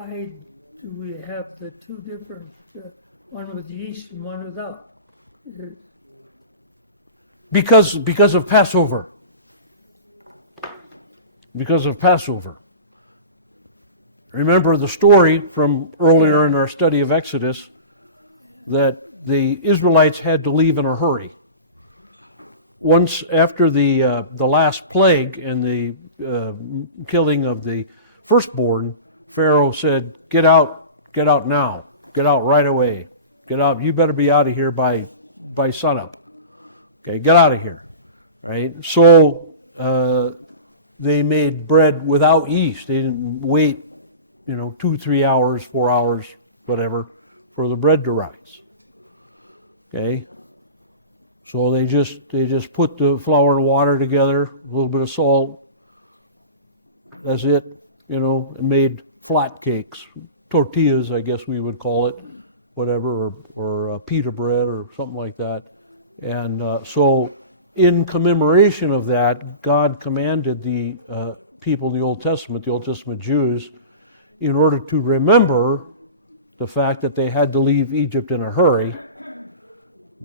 why do we have the two different, one with yeast and one without? Because of Passover. Because of Passover. Remember the story from earlier in our study of Exodus that the Israelites had to leave in a hurry. Once after the last plague and the killing of the firstborn, Pharaoh said, get out now. Get out right away. Get out. You better be out of here by sunup. Okay, get out of here. Right? So they made bread without yeast. They didn't wait, 2, 3 hours, 4 hours, whatever, for the bread to rise. Okay? So they just put the flour and water together, a little bit of salt. That's it, and made flat cakes, tortillas, I guess we would call it, whatever, or pita bread or something like that. And so in commemoration of that, God commanded the people in the Old Testament Jews, in order to remember the fact that they had to leave Egypt in a hurry,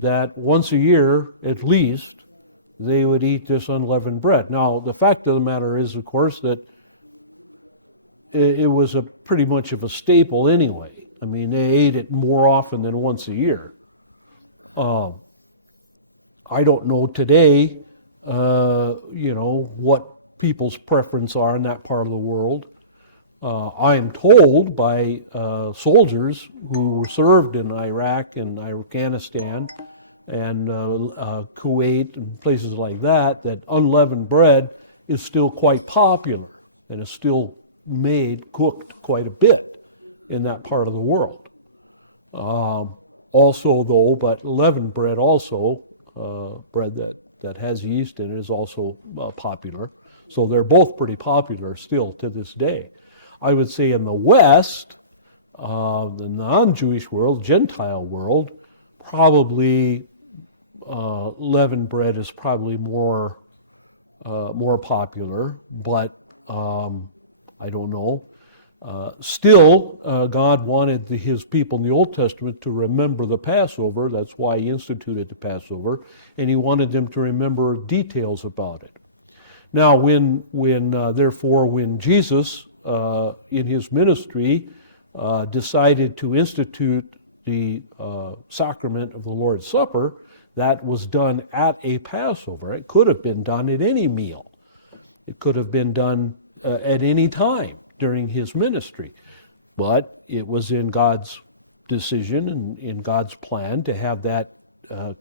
that once a year, at least, they would eat this unleavened bread. Now, the fact of the matter is, of course, that it was pretty much of a staple anyway. I mean, they ate it more often than once a year. I don't know today, what people's preference are in that part of the world. I am told by soldiers who served in Iraq and Afghanistan and Kuwait and places like that, that unleavened bread is still quite popular and is still cooked quite a bit in that part of the world. Also, though, but leavened bread also, bread that has yeast in it, is also popular. So they're both pretty popular still to this day. I would say in the West, the non-Jewish world, Gentile world, probably leavened bread is probably more popular, but I don't know. Still, God wanted His people in the Old Testament to remember the Passover. That's why He instituted the Passover, and He wanted them to remember details about it. Now, therefore, when Jesus in His ministry decided to institute the sacrament of the Lord's Supper, that was done at a Passover. It could have been done at any meal. It could have been done at any time during His ministry. But it was in God's decision and in God's plan to have that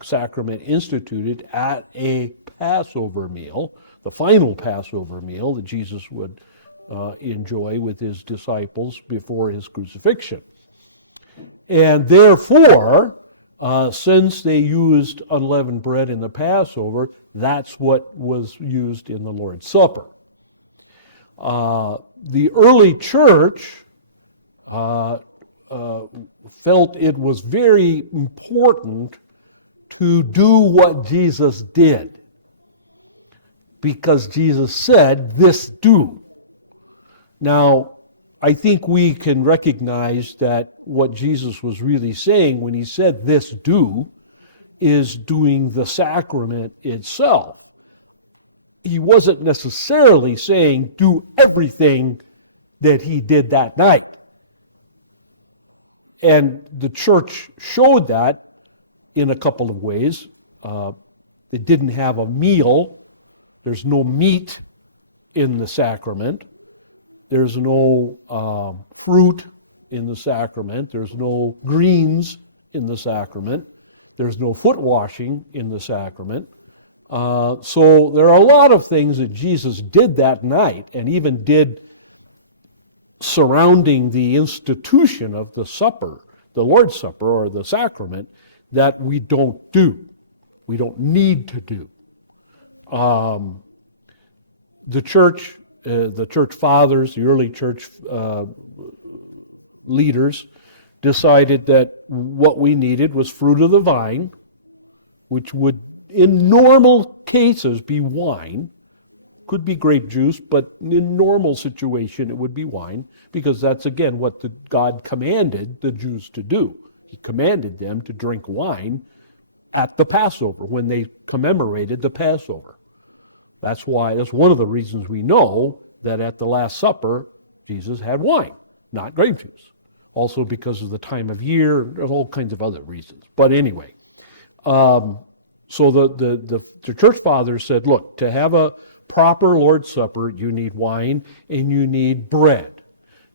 sacrament instituted at a Passover meal, the final Passover meal that Jesus would enjoy with His disciples before His crucifixion. And therefore, since they used unleavened bread in the Passover, that's what was used in the Lord's Supper. The early church felt it was very important to do what Jesus did, because Jesus said, "This do." Now, I think we can recognize that what Jesus was really saying when He said, "This do," is doing the sacrament itself. He wasn't necessarily saying do everything that He did that night. And the church showed that in a couple of ways. It didn't have a meal. There's no meat in the sacrament. There's no fruit in the sacrament. There's no greens in the sacrament. There's no foot washing in the sacrament. So there are a lot of things that Jesus did that night, and even did surrounding the institution of the supper, the Lord's Supper or the sacrament, that we don't do. We don't need to do. The church fathers, the early church leaders, decided that what we needed was fruit of the vine, which would in normal cases be wine, Could be grape juice, but in normal situation it would be wine, because that's again what God commanded the Jews to do. He commanded them to drink wine at the Passover, when they commemorated the Passover. That's one of the reasons we know that at the Last Supper, Jesus had wine, not grape juice. Also because of the time of year, and all kinds of other reasons. But anyway, so the church fathers said, look, to have a proper Lord's Supper, you need wine and you need bread.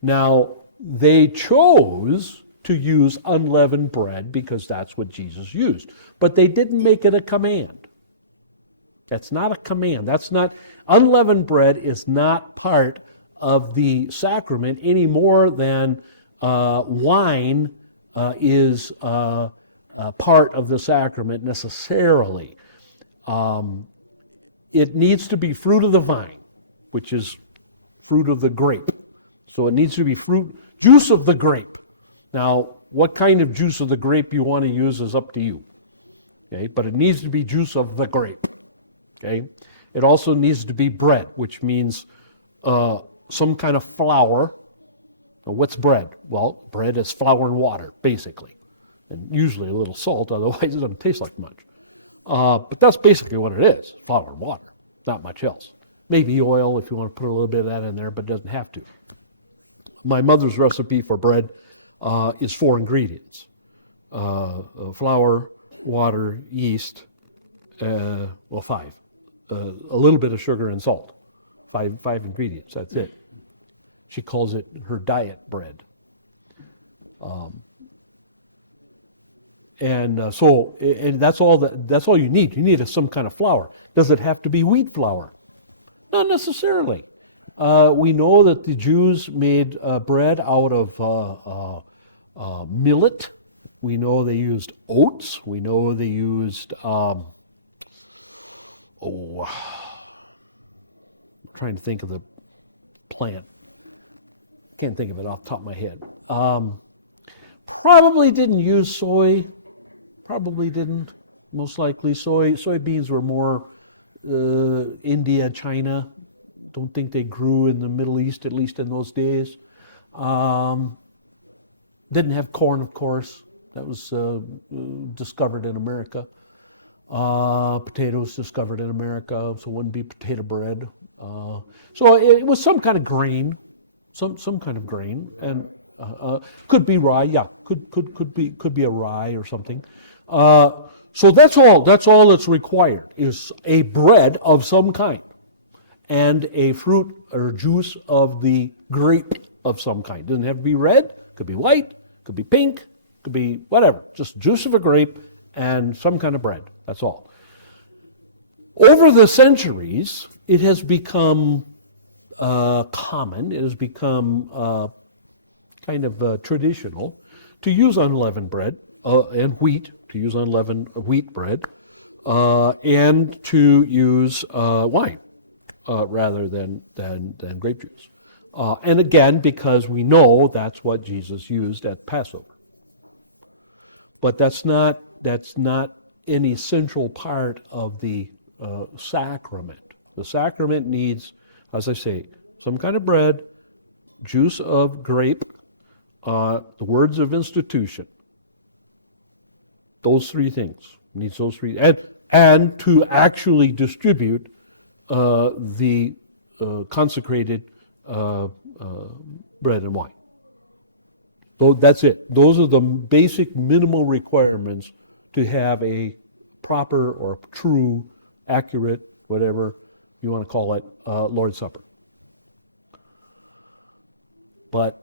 Now, they chose to use unleavened bread because that's what Jesus used. But they didn't make it a command. That's not a command. Unleavened bread is not part of the sacrament any more than wine is part of the sacrament necessarily. It needs to be fruit of the vine, which is fruit of the grape. So it needs to be juice of the grape. Now, what kind of juice of the grape you want to use is up to you. Okay, but it needs to be juice of the grape. Okay, it also needs to be bread, which means some kind of flour. Now, what's bread? Well, bread is flour and water, basically, and usually a little salt. Otherwise, it doesn't taste like much. But that's basically what it is: flour and water, not much else. Maybe oil if you want to put a little bit of that in there, but it doesn't have to. My mother's recipe for bread is 4 ingredients: flour, water, yeast, 5. A little bit of sugar and salt. Five ingredients, that's it. She calls it her diet bread. And that's all you need. You need some kind of flour. Does it have to be wheat flour? Not necessarily. We know that the Jews made bread out of millet. We know they used oats. We know they used, I'm trying to think of the plant. Can't think of it off the top of my head. Probably didn't use soy. Probably didn't. Most likely soybeans were more India, China. Don't think they grew in the Middle East, at least in those days. Didn't have corn, of course. That was discovered in America. Potatoes discovered in America, so it wouldn't be potato bread. So it was some kind of grain, some kind of grain, and could be rye. Yeah, could be a rye or something. So that's all that's required is a bread of some kind and a fruit or juice of the grape of some kind. Doesn't have to be red. Could be white. Could be pink. Could be whatever. Just juice of a grape and some kind of bread. That's all. Over the centuries, it has become common. It has become kind of traditional to use unleavened bread and wheat. To use unleavened wheat bread and to use wine rather than grape juice. And again, because we know that's what Jesus used at Passover. But that's not any central part of the sacrament. The sacrament needs, as I say, some kind of bread, juice of grape, the words of institution. Those 3 things. Needs those 3. And to actually distribute the consecrated bread and wine. That's it. Those are the basic minimal requirements to have a proper or true, accurate, whatever you want to call it, Lord's Supper. But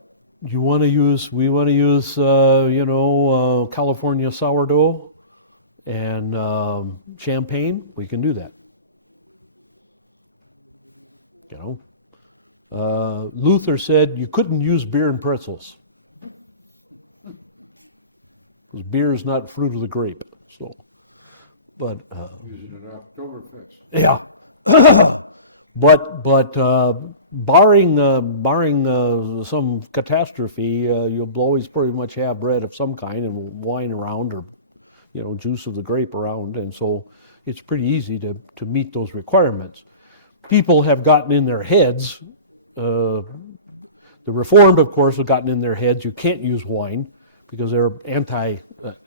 we want to use, California sourdough and champagne. We can do that. Luther said you couldn't use beer and pretzels because beer is not fruit of the grape. So, but using an Oktoberfest. yeah. But barring some catastrophe, you'll always pretty much have bread of some kind and wine around, or juice of the grape around, and so it's pretty easy to meet those requirements. people have gotten in their heads, the Reformed, of course, have gotten in their heads you can't use wine because they're anti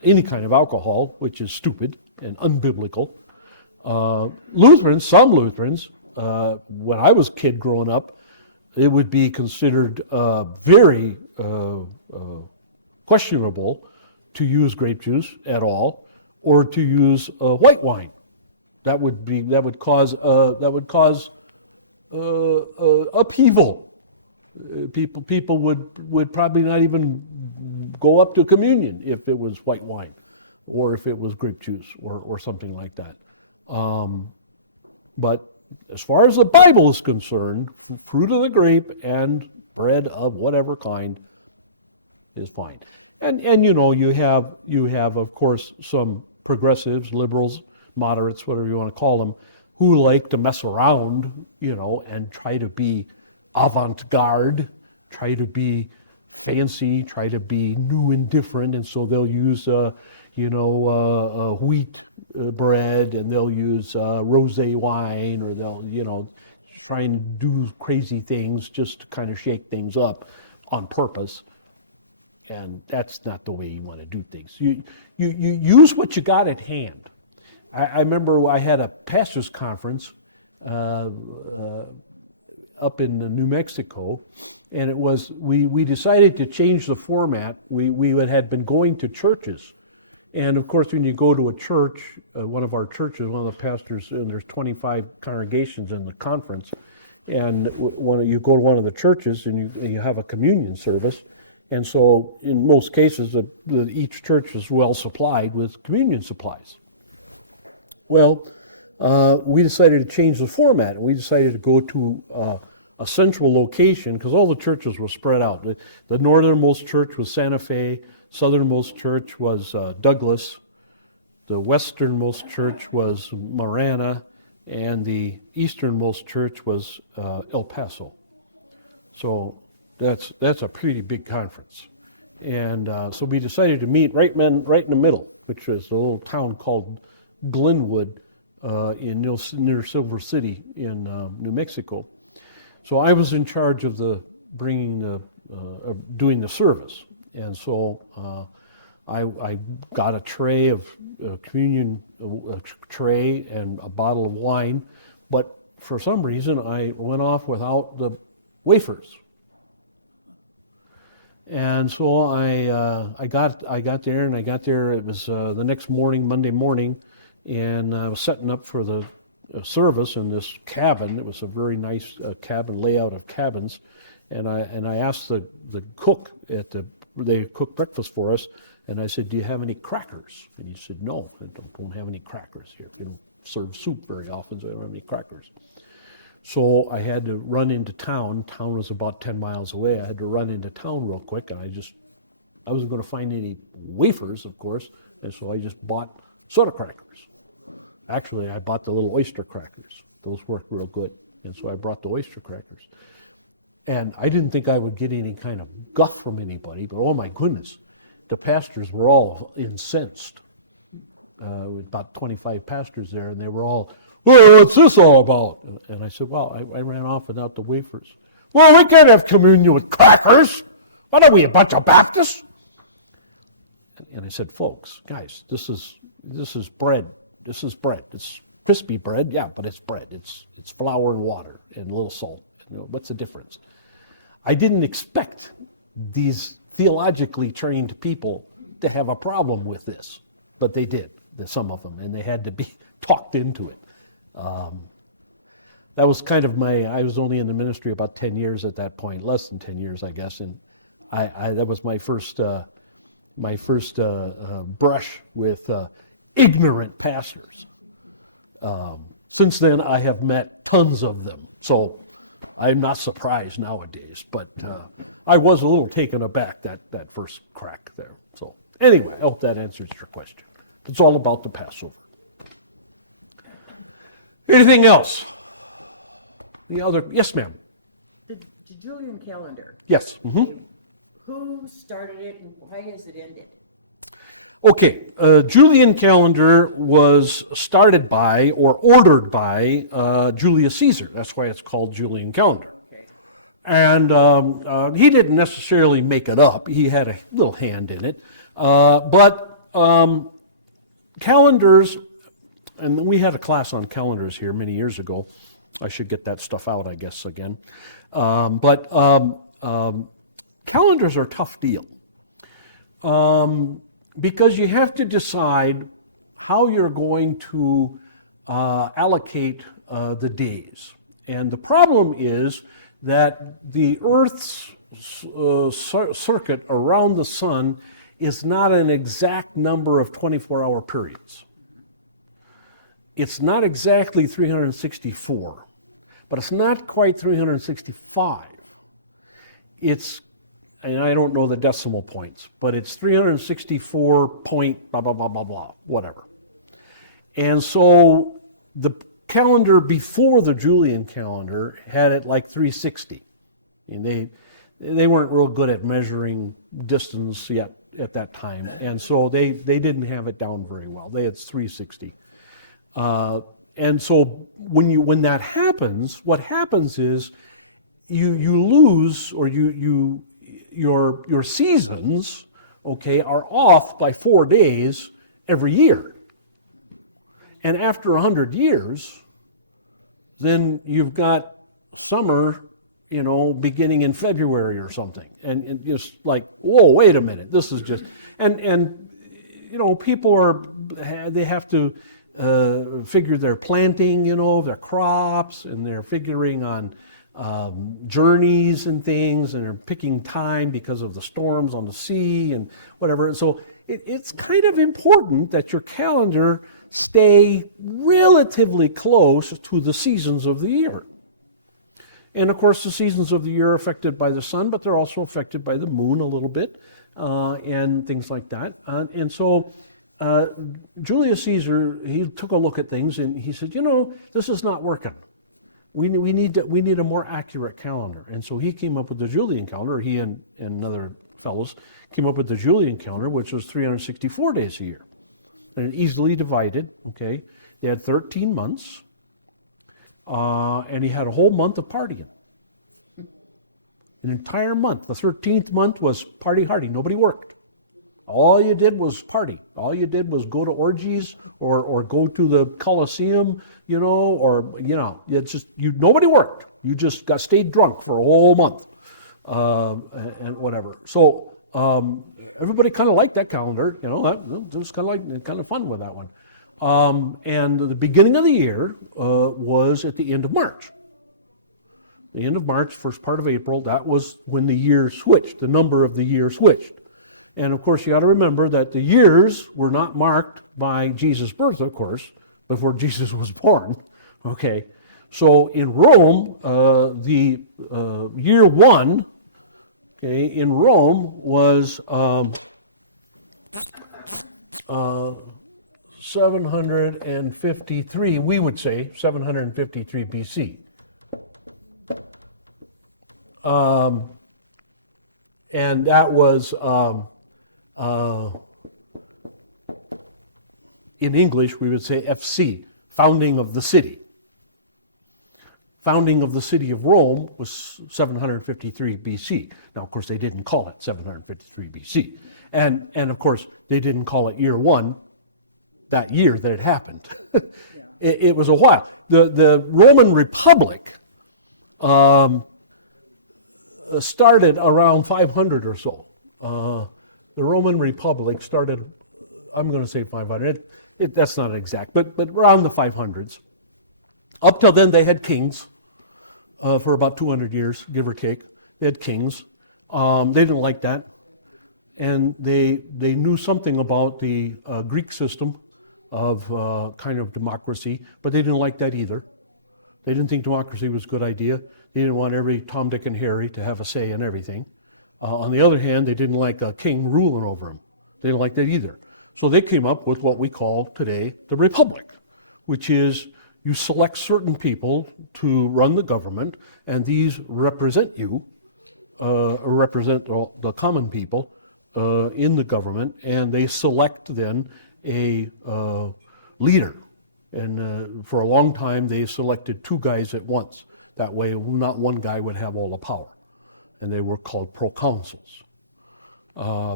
any kind of alcohol, which is stupid and unbiblical. Lutherans, some Lutherans, when I was a kid growing up, it would be considered very questionable to use grape juice at all, or to use white wine. That would cause upheaval. People would probably not even go up to communion if it was white wine, or if it was grape juice, or something like that. But as far as the Bible is concerned, fruit of the grape and bread of whatever kind is fine. And you have of course some progressives, liberals, moderates, whatever you want to call them, who like to mess around, and try to be avant-garde, try to be fancy, try to be new and different, and so they'll use wheat bread, and they'll use rosé wine, or they'll try and do crazy things just to kind of shake things up on purpose. And that's not the way you want to do things. You use what you got at hand. I remember I had a pastors' conference up in New Mexico, and it was we decided to change the format. We had been going to churches, and of course, when you go to a church, one of our churches, one of the pastors, and there's 25 congregations in the conference, and when you go to one of the churches and you have a communion service, and so in most cases, each church is well supplied with communion supplies. Well, we decided to change the format, and we decided to go to a central location because all the churches were spread out. The northernmost church was Santa Fe, southernmost church was Douglas, the westernmost church was Marana, and the easternmost church was El Paso. So that's a pretty big conference. And so we decided to meet right in the middle, which was a little town called Glenwood near Silver City in New Mexico. So I was in charge of doing the service, and so I got a tray of communion, a tray and a bottle of wine, but for some reason I went off without the wafers. And so I got there, and I got there. It was the next morning, Monday morning, and I was setting up for the service in this cabin. It was a very nice cabin layout of cabins, and I asked the cook they cooked breakfast for us, and I said, "Do you have any crackers?" And he said, "No, I don't have any crackers here. We don't serve soup very often, so I don't have any crackers." So I had to run into town. Town was about 10 miles away. I had to run into town real quick, and I wasn't going to find any wafers, of course, and so I just bought soda crackers. Actually, I bought the little oyster crackers. Those worked real good, and so I brought the oyster crackers. And I didn't think I would get any kind of guff from anybody, but oh my goodness, the pastors were all incensed. With about 25 pastors there, and they were all, "Well, what's this all about?" And I said, "Well, I ran off without the wafers." "Well, we can't have communion with crackers. What are we, a bunch of Baptists?" And I said, "Folks, guys, this is bread. This is bread. It's crispy bread, yeah, but it's bread. It's flour and water and a little salt. What's the difference?" I didn't expect these theologically trained people to have a problem with this, but they did. Some of them, and they had to be talked into it. That was kind of I was only in the ministry about 10 years at that point, less than 10 years, I guess, and that was my first brush with ignorant pastors. Since then, I have met tons of them, so I'm not surprised nowadays, but I was a little taken aback that first crack there. So anyway, I hope that answers your question. It's all about the Passover. Anything else? Yes, ma'am. The Julian calendar. Yes. Mm-hmm. Who started it and why has it ended? Okay, Julian calendar was started by or ordered by Julius Caesar. That's why it's called Julian calendar. And he didn't necessarily make it up. He had a little hand in it. But calendars, and we had a class on calendars here many years ago. I should get that stuff out, I guess, again. But calendars are a tough deal. Because you have to decide how you're going to allocate the days. And the problem is that the Earth's circuit around the sun is not an exact number of 24-hour periods. It's not exactly 364, but it's not quite 365. It's, and I don't know the decimal points, but it's 364 point blah, blah, blah, blah, blah, whatever. And so the calendar before the Julian calendar had it like 360. And they weren't real good at measuring distance yet at that time. And so they didn't have it down very well. They had 360. And so when that happens, what happens is you lose, or your seasons, okay, are off by 4 days every year. And after 100 years, then you've got summer, beginning in February or something. And just like, whoa, wait a minute, this is just, and people they have to figure their planting, their crops, and they're figuring on journeys and things, and they're picking time because of the storms on the sea and whatever. And so it's kind of important that your calendar stay relatively close to the seasons of the year. And of course, the seasons of the year are affected by the sun, but they're also affected by the moon a little bit, and things like that. And so Julius Caesar, he took a look at things and he said, this is not working. We need a more accurate calendar. And so he came up with the Julian calendar. He and other fellows came up with the Julian calendar, which was 364 days a year. And easily divided, okay? They had 13 months, and he had a whole month of partying. An entire month. The 13th month was party hardy. Nobody worked. All you did was party. All you did was go to orgies or go to the Colosseum, it's just nobody worked. You just stayed drunk for a whole month, and whatever. So everybody kind of liked that calendar. It was kind of fun with that one. And the beginning of the year was at the end of March. The end of March, first part of April, that was when the year switched. The number of the year switched. And of course, you got to remember that the years were not marked by Jesus' birth, of course, before Jesus was born. Okay, so in Rome, the year one, okay, in Rome was 753. We would say 753 BC. And that was. In English, we would say FC, founding of the city. Founding of the city of Rome was 753 BC. Now, of course, they didn't call it 753 BC. And of course, they didn't call it year one that year that it happened. It was a while. The Roman Republic started around 500 or so. The Roman Republic started, I'm going to say 500. That's not exact, but around the 500s. Up till then, they had kings for about 200 years, give or take. They had kings. They didn't like that. And they knew something about the Greek system of kind of democracy, but they didn't like that either. They didn't think democracy was a good idea. They didn't want every Tom, Dick, and Harry to have a say in everything. On the other hand, they didn't like a king ruling over them. They didn't like that either. So they came up with what we call today the Republic, which is you select certain people to run the government, and these represent you, or represent the common people, in the government, and they select then a leader. And for a long time, they selected two guys at once. That way, not one guy would have all the power. And they were called proconsuls.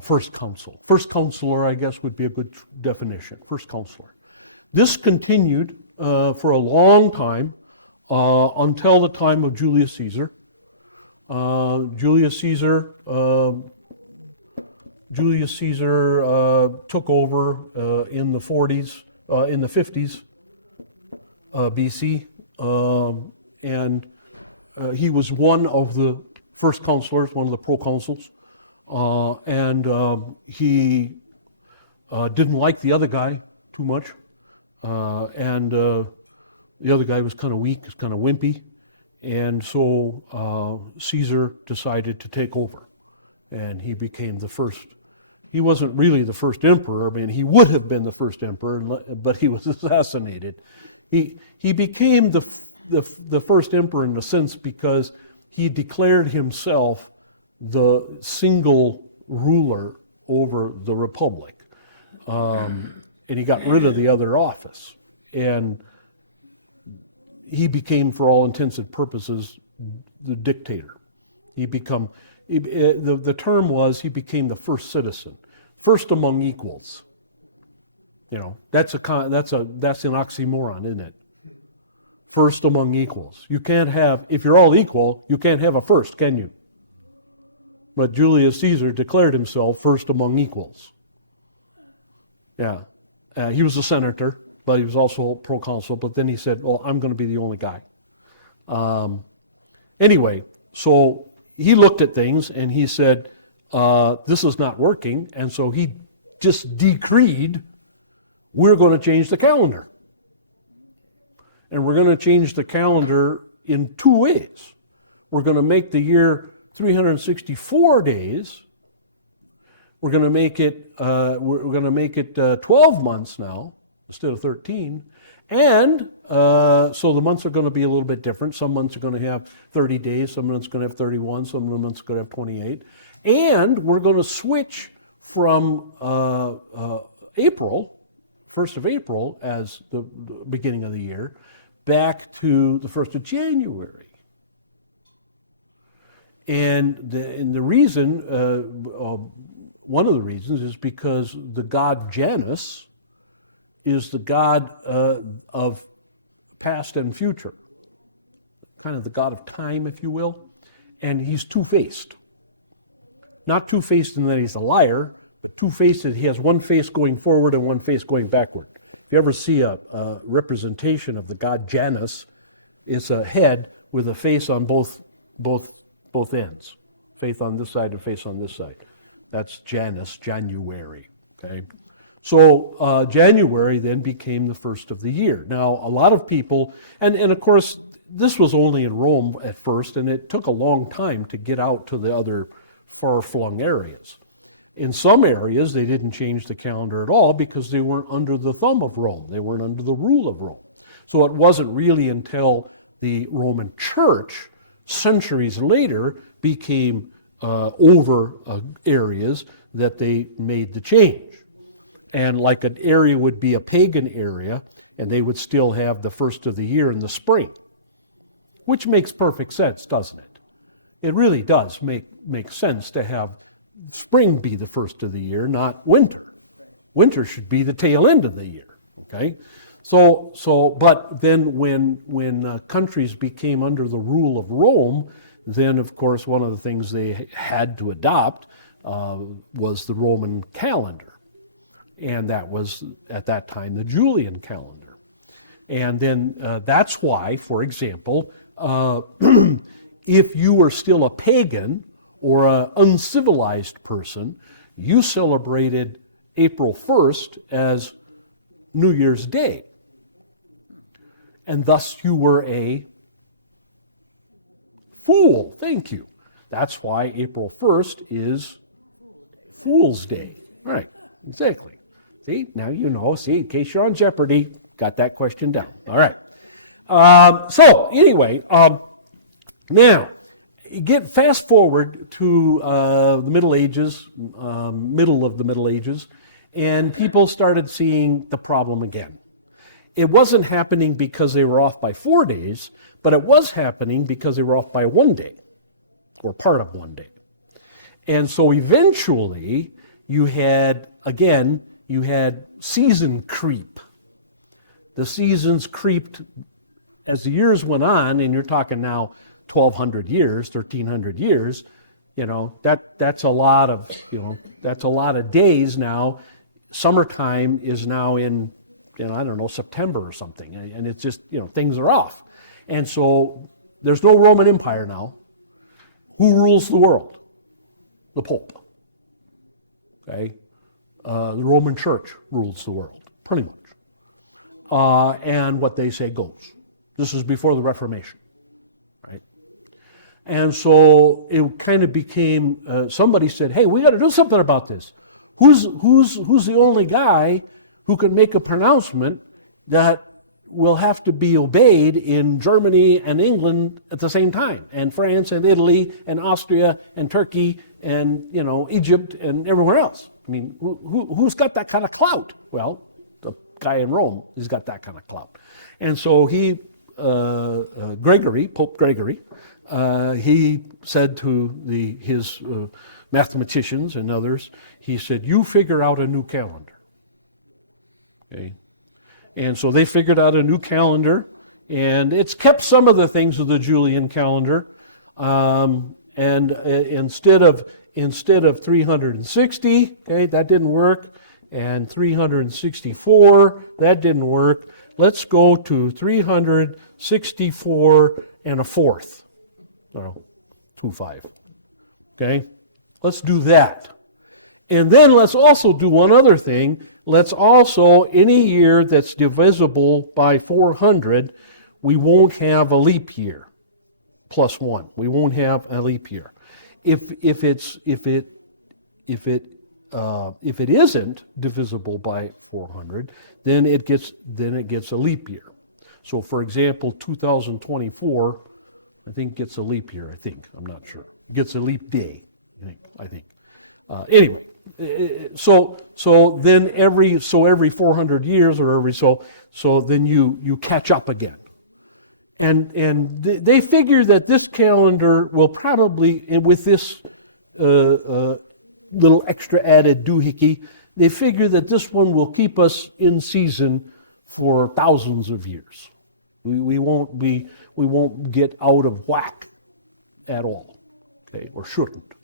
First consul. First counselor, I guess, would be a good definition. First counselor. This continued for a long time until the time of Julius Caesar. Julius Caesar took over in the 50s BC, and he was one of the first counselors, one of the proconsuls, and he didn't like the other guy too much, and the other guy was kind of weak, kind of wimpy, and so Caesar decided to take over, and he became the first. He wasn't really the first emperor. I mean, he would have been the first emperor, but he was assassinated. He became the first emperor in a sense because he declared himself the single ruler over the republic, and he got rid of the other office, and he became, for all intents and purposes, the dictator. The term was he became the first citizen, first among equals. You know, that's an oxymoron, isn't it? First among equals. You can't have, if you're all equal, you can't have a first, can you? But Julius Caesar declared himself first among equals. Yeah. He was a senator, but he was also a proconsul. But then he said, well, I'm going to be the only guy. Anyway, so he looked at things and he said, this is not working. And so he just decreed, we're going to change the calendar. And we're going to change the calendar in two ways. We're going to make the year 364 days. We're going to make it 12 months now instead of 13. And so the months are going to be a little bit different. Some months are going to have 30 days. Some months are going to have 31. Some months are going to have 28. And we're going to switch from April, 1st of April, as the beginning of the year, back to the 1st of January. And the reason, one of the reasons, is because the god Janus is the god of past and future, kind of the god of time, if you will, and he's two-faced. Not two-faced in that he's a liar, but two-faced that he has one face going forward and one face going backward. If you ever see a representation of the god Janus, it's a head with a face on both ends, face on this side and face on this side. That's Janus, January. Okay, so January then became the first of the year. Now, a lot of people, and of course, this was only in Rome at first, and it took a long time to get out to the other far-flung areas. In some areas, they didn't change the calendar at all because they weren't under the thumb of Rome. They weren't under the rule of Rome. So it wasn't really until the Roman Church, centuries later, became over areas that they made the change. And like an area would be a pagan area, and they would still have the first of the year in the spring, which makes perfect sense, doesn't it? It really does make sense to have spring be the first of the year, not winter. Winter should be the tail end of the year, okay? So, but then when countries became under the rule of Rome, then of course one of the things they had to adopt was the Roman calendar. And that was, at that time, the Julian calendar. And then that's why, for example, if you were still a pagan or an uncivilized person, you celebrated April 1st as New Year's Day. And thus you were a fool. Thank you. That's why April 1st is Fool's Day. Right, exactly. See, now you know. See, in case you're on Jeopardy, got that question down. All right. So anyway, now, Get fast forward to the Middle Ages, middle of the Middle Ages, and people started seeing the problem again. It wasn't happening because they were off by 4 days, but it was happening because they were off by 1 day, or part of 1 day. And so eventually you had season creep. The seasons creeped as the years went on, and you're talking now 1,200 years, 1,300 years, that's a lot of days now. Summertime is now in I don't know, September or something, and it's just, things are off. And so there's no Roman Empire now. Who rules the world? The Pope. Okay? The Roman Church rules the world, pretty much. And what they say goes. This is before the Reformation, right? And so it kind of became, somebody said, hey, we got to do something about this. Who's the only guy who can make a pronouncement that will have to be obeyed in Germany and England at the same time, and France and Italy and Austria and Turkey and, Egypt and everywhere else? I mean, who's got that kind of clout? Well, the guy in Rome has got that kind of clout. And so Pope Gregory, he said to his mathematicians and others, he said, you figure out a new calendar. Okay. And so they figured out a new calendar, and it's kept some of the things of the Julian calendar. And instead of 360, okay, that didn't work, and 364, that didn't work. Let's go to 364 and a fourth. 25. Okay? Let's do that. And then let's also do one other thing. Let's also, any year that's divisible by 400, we won't have a leap year, plus one. We won't have a leap year. If it isn't divisible by 400, then it gets a leap year. So, for example, 2024, I think gets a leap year. I'm not sure. Gets a leap day. I think. Anyway. So then every 400 years or so then you catch up again, and they figure that this calendar will probably, with this little extra added doohickey, they figure that this one will keep us in season for thousands of years. We won't get out of whack at all, okay, or shouldn't.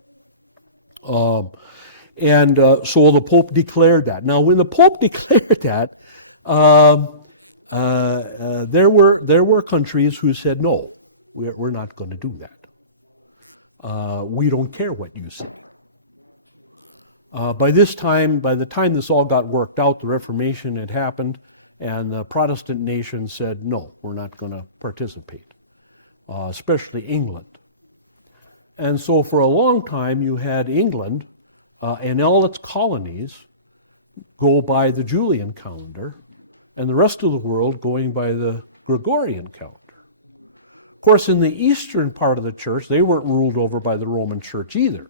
And so the Pope declared that. Now, when the Pope declared that, there were countries who said, no, we're not going to do that. We don't care what you say. By the time this all got worked out, the Reformation had happened, and the Protestant nations said, no, we're not going to participate, especially England. And so for a long time, you had England and all its colonies go by the Julian calendar, and the rest of the world going by the Gregorian calendar. Of course, in the eastern part of the church, they weren't ruled over by the Roman Church either.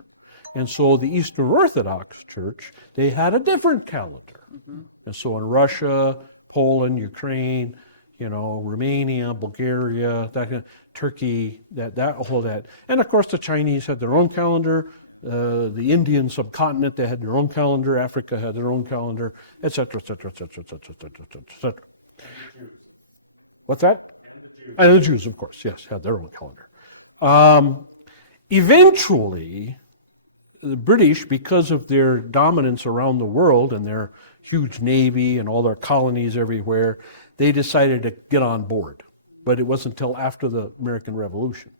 And so the Eastern Orthodox Church, they had a different calendar. Mm-hmm. And so in Russia, Poland, Ukraine, Romania, Bulgaria, Turkey, that. And of course, the Chinese had their own calendar. The Indian subcontinent, they had their own calendar. Africa had their own calendar, etc., etc., etc., etc., etc., etc. What's that? And the Jews, of course, yes, had their own calendar. Eventually, the British, because of their dominance around the world and their huge navy and all their colonies everywhere, they decided to get on board. But it wasn't until after the American Revolution.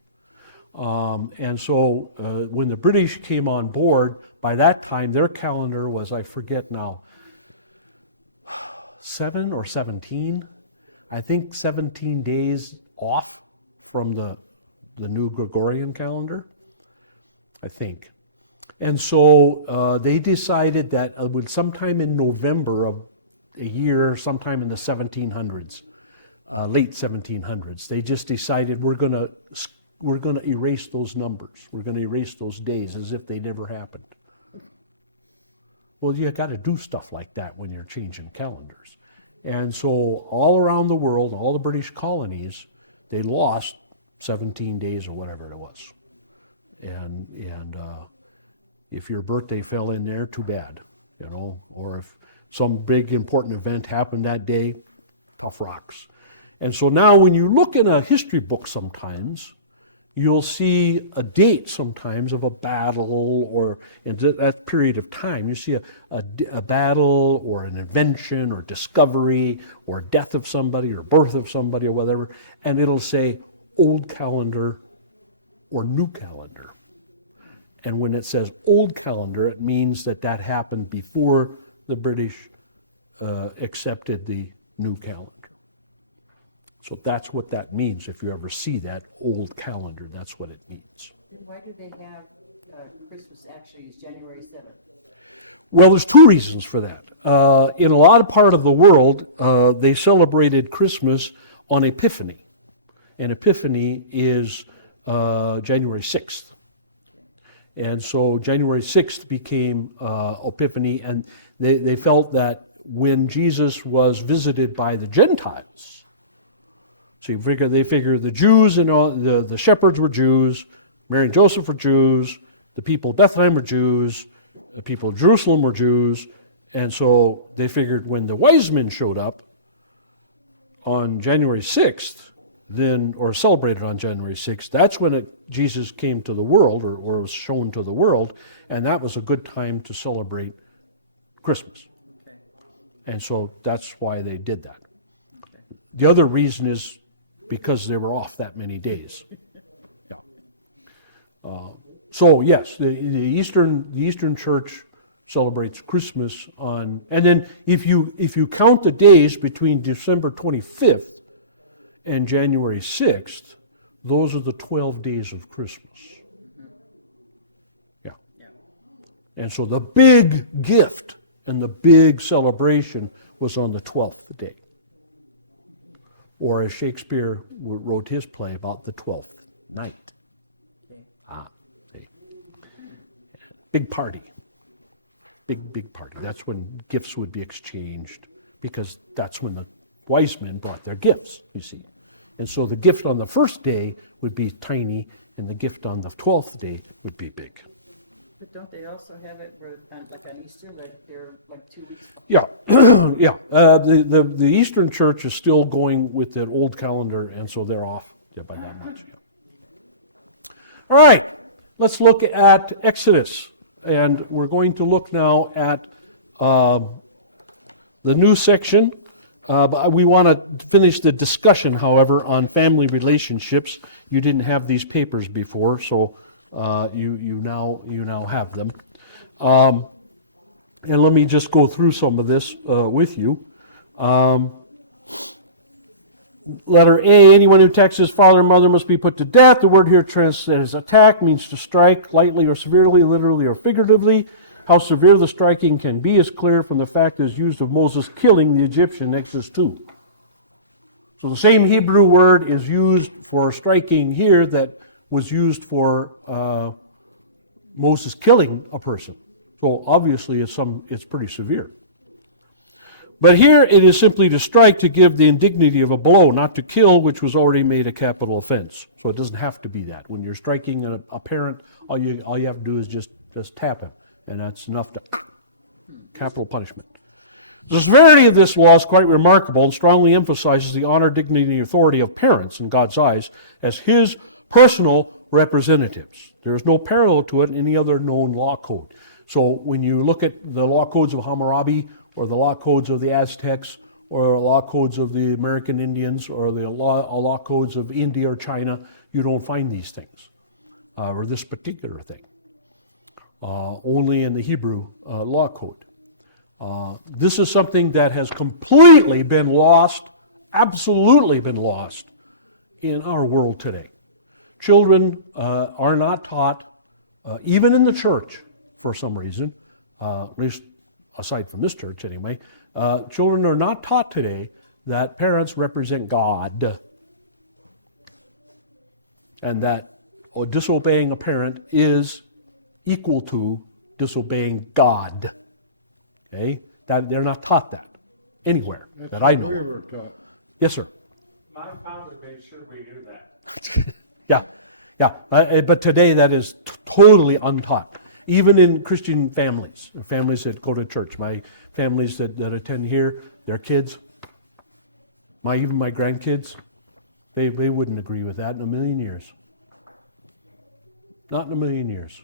And so when the British came on board, by that time their calendar was, I forget now, 7 or 17. I think 17 days off from the new Gregorian calendar, I think. And so they decided that sometime in November of a year, sometime in the 1700s, late 1700s, they just decided we're going to to erase those numbers. We're going to erase those days as if they never happened. Well, you got to do stuff like that when you're changing calendars. And so all around the world, all the British colonies, they lost 17 days or whatever it was. And if your birthday fell in there, too bad, or if some big important event happened that day, tough rocks. And so now when you look in a history book sometimes, you'll see a date sometimes of a battle, or in that period of time, you see a battle or an invention or discovery or death of somebody or birth of somebody or whatever, and it'll say old calendar or new calendar. And when it says old calendar, it means that happened before the British accepted the new calendar. So that's what that means. If you ever see that old calendar, that's what it means. Why do they have Christmas actually is January 7th? Well, there's two reasons for that. In a lot of part of the world, they celebrated Christmas on Epiphany. And Epiphany is January 6th. And so January 6th became Epiphany, and they felt that when Jesus was visited by the Gentiles, so they figure the Jews and all, the shepherds were Jews, Mary and Joseph were Jews, the people of Bethlehem were Jews, the people of Jerusalem were Jews, and so they figured when the wise men showed up on January 6th, or celebrated on January 6th, that's when Jesus came to the world, or was shown to the world, and that was a good time to celebrate Christmas. And so that's why they did that. The other reason is because they were off that many days. Yeah. So yes, the Eastern Church celebrates Christmas on, and then if you count the days between December 25th and January 6th, those are the 12 days of Christmas. Yeah. And so the big gift and the big celebration was on the 12th day. Or as Shakespeare wrote his play about the 12th night. See. Big party. Big party. That's when gifts would be exchanged, because that's when the wise men brought their gifts, you see. And so the gift on the first day would be tiny, and the gift on the 12th day would be big. But don't they also have it like on Easter, like they're like 2 weeks? Yeah, yeah. The Eastern Church is still going with that old calendar, and so they're off by that much. Yeah. All right, let's look at Exodus, and we're going to look now at the new section. But we want to finish the discussion, however, on family relationships. You didn't have these papers before, so you now have them. And let me just go through some of this with you. Letter A, anyone who attacks his father or mother must be put to death. The word here translated as attack means to strike lightly or severely, literally or figuratively. How severe the striking can be is clear from the fact that it's used of Moses killing the Egyptian in Exodus 2. So the same Hebrew word is used for striking here that was used for Moses killing a person. So obviously it's pretty severe. But here it is simply to strike to give the indignity of a blow, not to kill, which was already made a capital offense. So it doesn't have to be that. When you're striking a parent, all you have to do is just tap him, and that's enough to capital punishment. The severity of this law is quite remarkable and strongly emphasizes the honor, dignity, and authority of parents in God's eyes as His personal representatives. There is no parallel to it in any other known law code. So when you look at the law codes of Hammurabi, or the law codes of the Aztecs, or law codes of the American Indians, or the law codes of India or China, you don't find these things, or this particular thing. Only in the Hebrew law code. This is something that has completely been lost, absolutely been lost in our world today. Children are not taught, even in the church for some reason, at least aside from this church anyway, children are not taught today that parents represent God and that or disobeying a parent is equal to disobeying God. Okay? That they're not taught that anywhere That's that I what know. we of. were taught. Yes, sir. My father made sure we knew that. Yeah, yeah. But today that is totally untaught. Even in Christian families, families that go to church, my families that attend here, their kids, even my grandkids, they wouldn't agree with that in a million years. Not in a million years.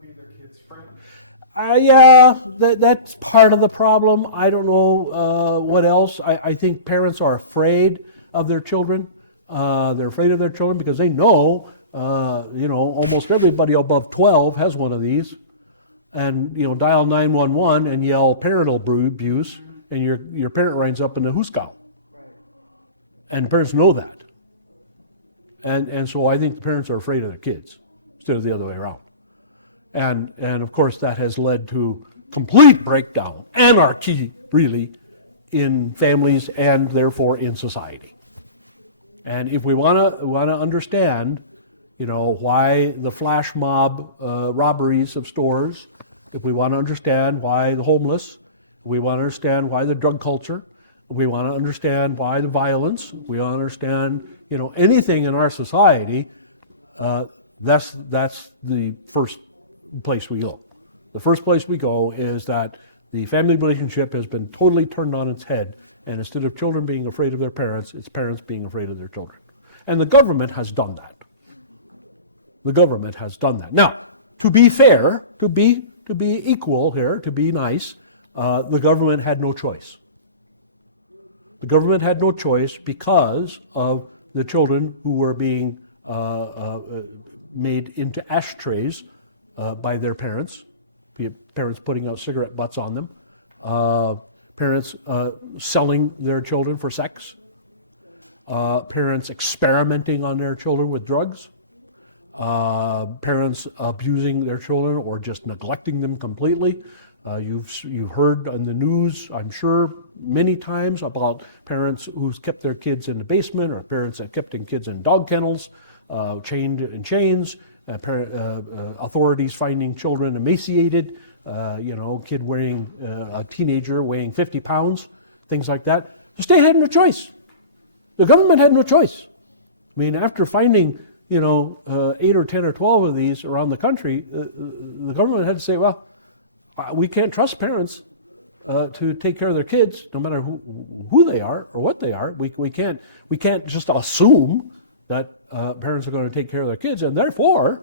Be the kid's friend. Yeah, that's part of the problem. I don't know what else. I think parents are afraid of their children. They're afraid of their children because they know, almost everybody above 12 has one of these. And, dial 911 and yell parental abuse, and your parent winds up in the hoosegow. And parents know that. And so I think the parents are afraid of their kids instead of the other way around. And of course that has led to complete breakdown, anarchy really, in families and therefore in society. And if we want to understand, why the flash mob robberies of stores, if we want to understand why the homeless, we want to understand why the drug culture, we want to understand why the violence, we want to understand, anything in our society, that's the first place we go. The first place we go is that the family relationship has been totally turned on its head, and instead of children being afraid of their parents, it's parents being afraid of their children. And the government has done that. The government has done that. Now, to be fair, to be equal here, to be nice, the government had no choice. The government had no choice because of the children who were being made into ashtrays by their parents, be it parents putting out cigarette butts on them, parents selling their children for sex, parents experimenting on their children with drugs, parents abusing their children or just neglecting them completely. You've heard on the news, I'm sure, many times about parents who's kept their kids in the basement or parents that kept their kids in dog kennels, chained in chains, authorities finding children emaciated, kid wearing, a teenager weighing 50 pounds, things like that. The state had no choice. The government had no choice. I mean, after finding, 8 or 10 or 12 of these around the country, the government had to say, well, we can't trust parents to take care of their kids, no matter who they are or what they are. We can't just assume that parents are going to take care of their kids, and therefore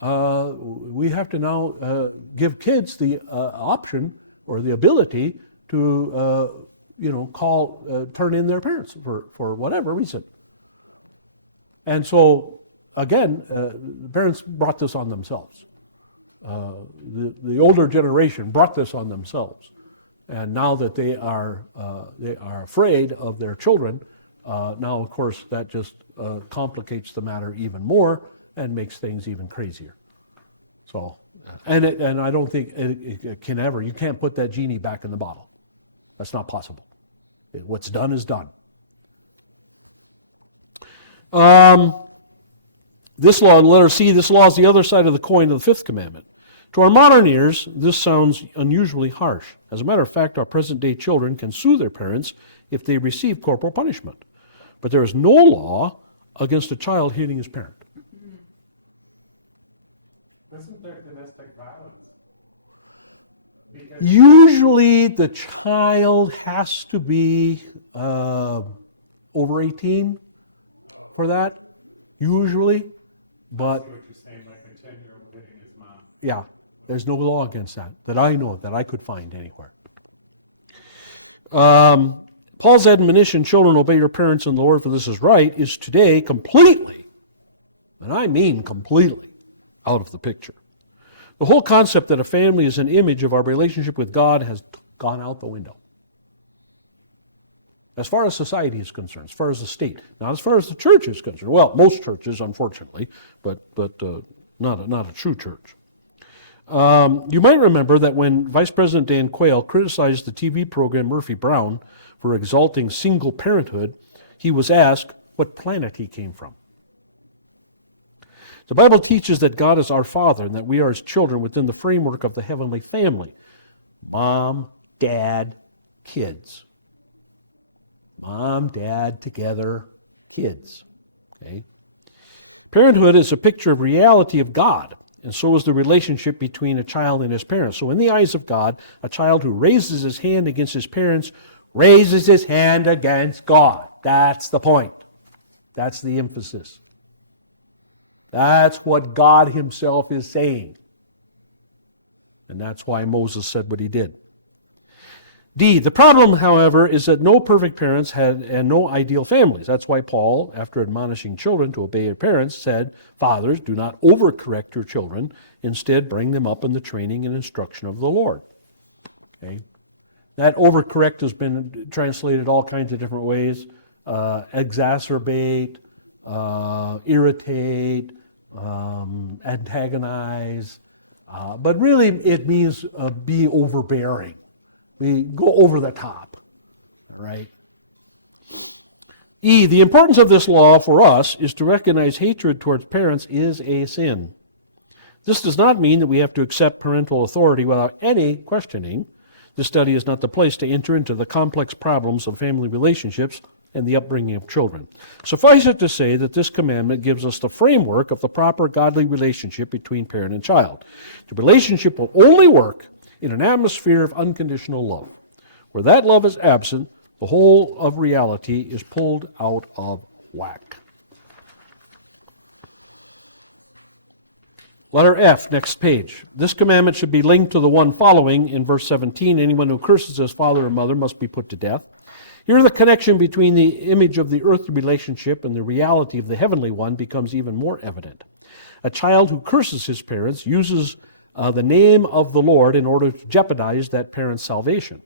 we have to now give kids the option or the ability to turn in their parents for whatever reason. And so again, the parents brought this on themselves. The older generation brought this on themselves, and now that they are afraid of their children, now of course that just complicates the matter even more and makes things even crazier. So, and I don't think it can ever. You can't put that genie back in the bottle. That's not possible. What's done is done. This law, letter C, this law is the other side of the coin of the fifth commandment. To our modern ears, this sounds unusually harsh. As a matter of fact, our present-day children can sue their parents if they receive corporal punishment. But there is no law against a child hitting his parent. Isn't there domestic violence? Because Usually the child has to be over 18 for that, usually. But what you're saying, like a 10-year-old hitting his mom. yeah, there's no law against that I know of, that I could find anywhere. Paul's admonition, children, obey your parents in the Lord, for this is right, is today completely, and I mean completely, out of the picture. The whole concept that a family is an image of our relationship with God has gone out the window. As far as society is concerned, as far as the state, not as far as the church is concerned. Well, most churches, unfortunately, but not a true church. You might remember that when Vice President Dan Quayle criticized the TV program Murphy Brown for exalting single parenthood, he was asked what planet he came from. The Bible teaches that God is our Father and that we are His children within the framework of the heavenly family. Mom, dad, kids. Mom, dad, together, kids. Okay? Parenthood is a picture of reality of God, and so is the relationship between a child and his parents. So in the eyes of God, a child who raises his hand against his parents raises his hand against God. That's the point. That's the emphasis. That's what God Himself is saying. And that's why Moses said what he did. D, the problem, however, is that no perfect parents had and no ideal families. That's why Paul, after admonishing children to obey their parents, said, "Fathers, do not overcorrect your children. Instead, bring them up in the training and instruction of the Lord." Okay? That overcorrect has been translated all kinds of different ways. Exacerbate, irritate, antagonize. But really, it means be overbearing. We go over the top, right? E, the importance of this law for us is to recognize hatred towards parents is a sin. This does not mean that we have to accept parental authority without any questioning. This study is not the place to enter into the complex problems of family relationships and the upbringing of children. Suffice it to say that this commandment gives us the framework of the proper godly relationship between parent and child. The relationship will only work in an atmosphere of unconditional love. Where that love is absent, the whole of reality is pulled out of whack. Letter F, next page. This commandment should be linked to the one following in verse 17. Anyone who curses his father or mother must be put to death. Here the connection between the image of the earthly relationship and the reality of the heavenly one becomes even more evident. A child who curses his parents uses the name of the Lord in order to jeopardize that parent's salvation.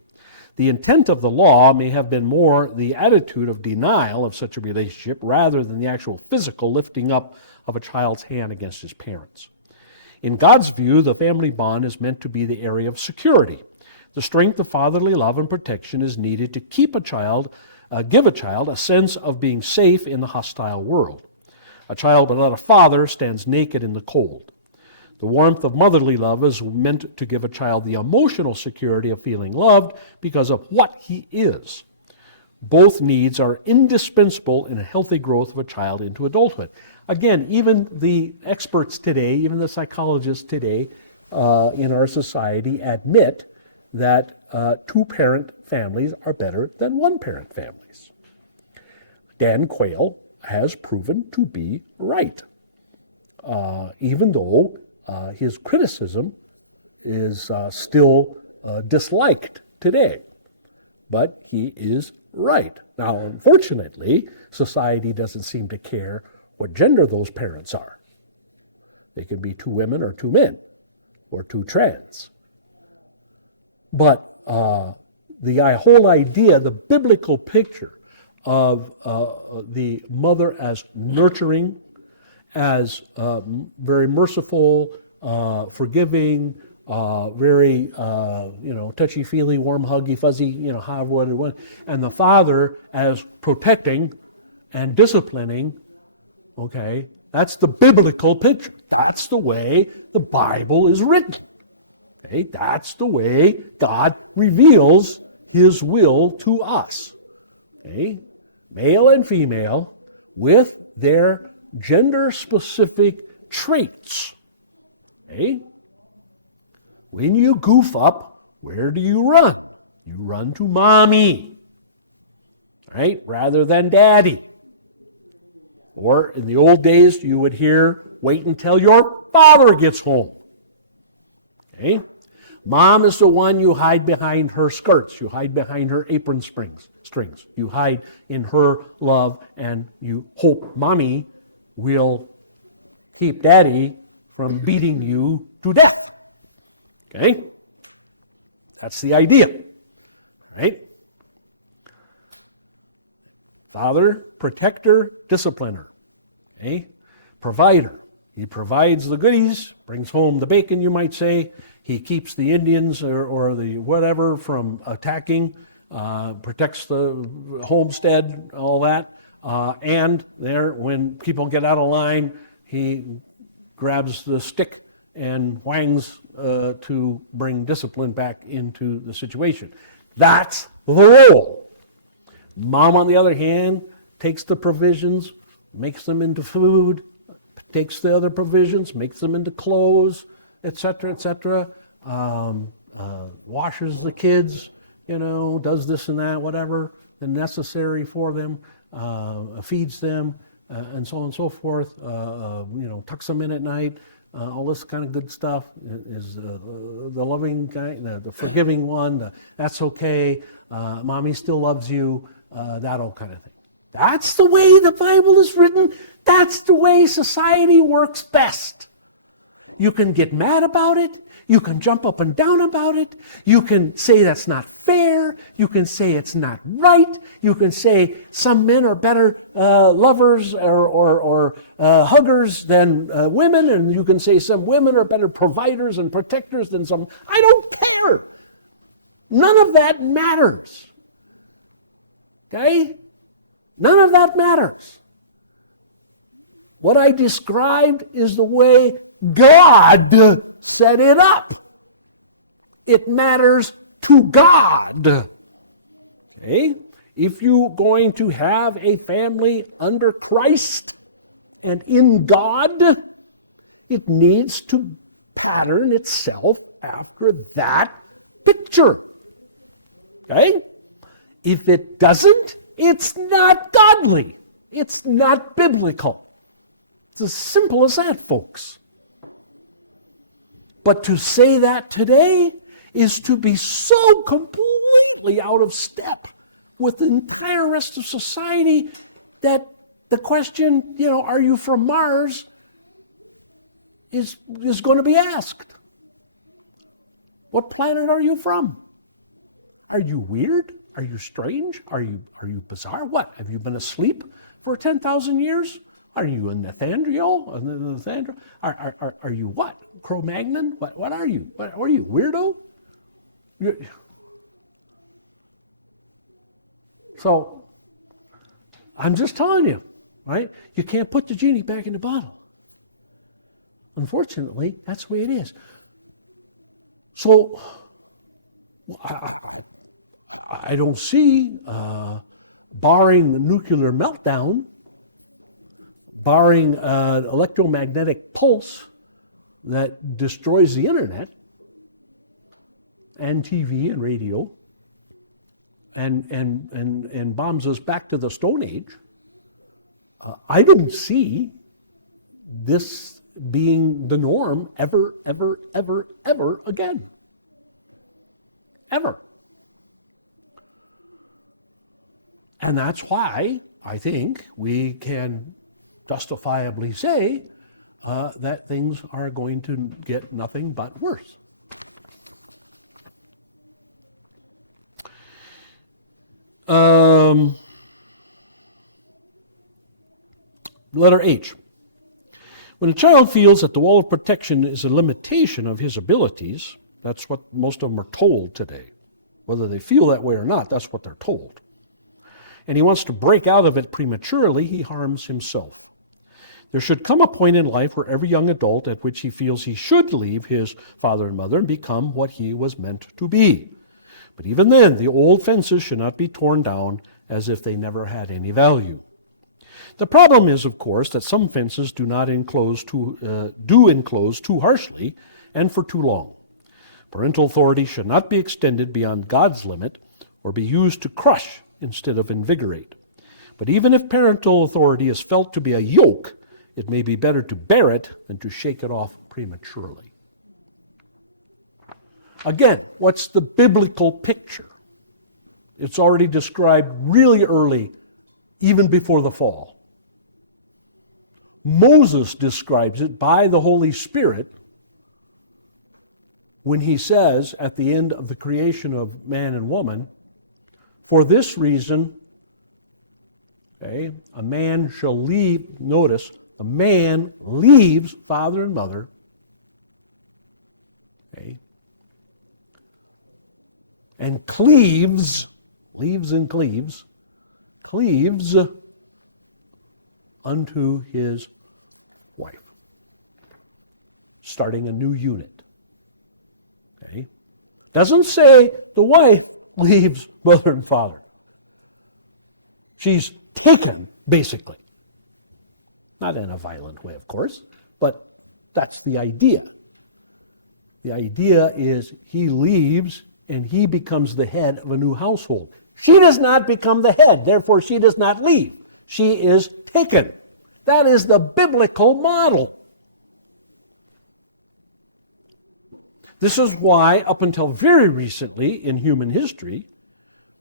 The intent of the law may have been more the attitude of denial of such a relationship rather than the actual physical lifting up of a child's hand against his parents. In God's view, the family bond is meant to be the area of security. The strength of fatherly love and protection is needed to give a child a sense of being safe in the hostile world. A child without a father stands naked in the cold. The warmth of motherly love is meant to give a child the emotional security of feeling loved because of what he is. Both needs are indispensable in a healthy growth of a child into adulthood. Again, even the experts today, even the psychologists today in our society admit that two-parent families are better than one-parent families. Dan Quayle has proven to be right, even though his criticism is still disliked today. But he is right. Now, unfortunately, society doesn't seem to care what gender those parents are. They could be two women or two men or two trans. But the whole idea, the biblical picture of the mother as nurturing, as very merciful, forgiving, very touchy-feely, warm, huggy, fuzzy, however it was, and the father as protecting and disciplining. Okay, that's the biblical picture. That's the way the Bible is written. Okay, that's the way God reveals His will to us. Okay, male and female with their gender-specific traits. Okay, when you goof up, where do you run? You run to mommy, right, rather than daddy. Or in the old days, you would hear, wait until your father gets home. Okay? Mom is the one you hide behind her skirts. You hide behind her apron strings. You hide in her love, and you hope mommy will keep daddy from beating you to death. Okay? That's the idea. Right? Father, protector, discipliner. Okay? Provider. He provides the goodies, brings home the bacon, you might say. He keeps the Indians or the whatever from attacking, protects the homestead, all that. And there, when people get out of line, he grabs the stick and whangs to bring discipline back into the situation. That's the role. Mom, on the other hand, takes the provisions, makes them into food, takes the other provisions, makes them into clothes, etc., etc., washes the kids, does this and that, whatever is necessary for them, feeds them, and so on and so forth, tucks them in at night, all this kind of good stuff is the loving guy, the forgiving one, that's okay, mommy still loves you, that old kind of thing. That's the way the Bible is written. That's the way society works best. You can get mad about it. You can jump up and down about it. You can say that's not fair. You can say it's not right. You can say some men are better lovers or huggers than women, and you can say some women are better providers and protectors than some. I don't care. None of that matters. Okay? None of that matters. What I described is the way God set it up. It matters to God. Okay? If you're going to have a family under Christ and in God, it needs to pattern itself after that picture. Okay? If it doesn't, it's not godly. It's not biblical. It's as simple as that, folks. But to say that today is to be so completely out of step with the entire rest of society that the question, are you from Mars, is going to be asked. What planet are you from? Are you weird? Are you strange? Are you bizarre? What? Have you been asleep for 10,000 years? Are you a Nathaniel? Are you what? Cro-Magnon? What are you? What are you? Weirdo? So, I'm just telling you, right? You can't put the genie back in the bottle. Unfortunately, that's the way it is. So, I don't see, barring the nuclear meltdown, barring an electromagnetic pulse that destroys the internet and TV and radio and bombs us back to the Stone Age, I don't see this being the norm ever again. Ever. And that's why I think we can justifiably say that things are going to get nothing but worse. Letter H. When a child feels that the wall of protection is a limitation of his abilities, that's what most of them are told today. Whether they feel that way or not, that's what they're told. And he wants to break out of it prematurely, he harms himself. There should come a point in life for every young adult at which he feels he should leave his father and mother and become what he was meant to be. But even then, the old fences should not be torn down as if they never had any value. The problem is, of course, that some fences do enclose too harshly and for too long. Parental authority should not be extended beyond God's limit or be used to crush instead of invigorate. But even if parental authority is felt to be a yoke, it may be better to bear it than to shake it off prematurely. Again, what's the biblical picture? It's already described really early, even before the fall. Moses describes it by the Holy Spirit when he says at the end of the creation of man and woman, for this reason, a man shall leave, notice, a man leaves father and mother, and cleaves unto his wife. starting a new unit. Okay? Doesn't say the wife leaves mother and father. She's taken, basically. Not in a violent way, of course, but that's the idea. The idea is he leaves and he becomes the head of a new household. She does not become the head, therefore she does not leave. She is taken. That is the biblical model. This is why, up until very recently in human history,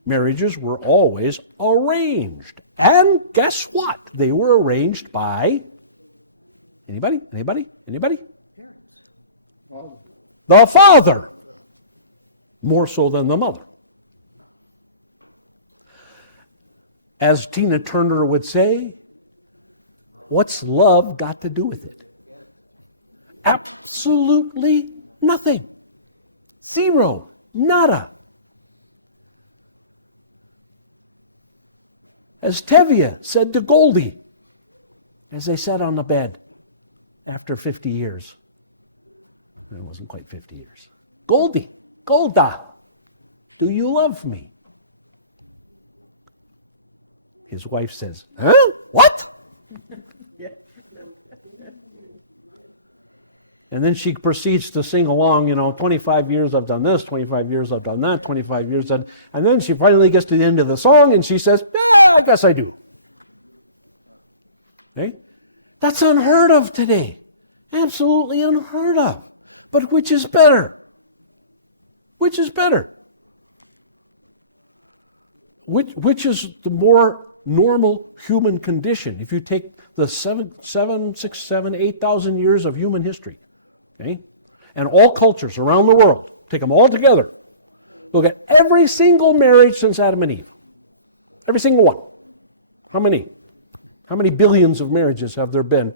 marriages were always arranged. And guess what? They were arranged by anybody? The father, more so than the mother. As Tina Turner would say, what's love got to do with it? Absolutely nothing. Zero. Nada. As Tevye said to Goldie, as they sat on the bed after 50 years. It wasn't quite 50 years. Goldie, Golda, do you love me? His wife says, huh? What? And then she proceeds to sing along, 25 years I've done this, 25 years I've done that, 25 years. And then she finally gets to the end of the song and she says, yeah, I guess I do. Okay? That's unheard of today. Absolutely unheard of. But which is better? Which is better? Which is the more normal human condition? If you take the 8,000 years of human history, okay, and all cultures around the world, take them all together, look at every single marriage since Adam and Eve. Every single one. How many? How many billions of marriages have there been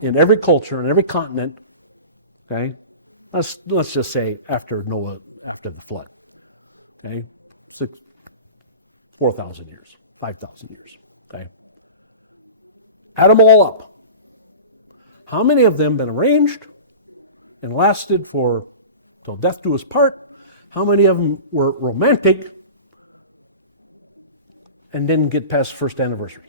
in every culture, in every continent? Okay? Let's just say after Noah, after the flood. Okay? 4,000 years, 5,000 years. Okay? Add them all up. How many of them been arranged and lasted for till death do us part? How many of them were romantic and didn't get past first anniversary?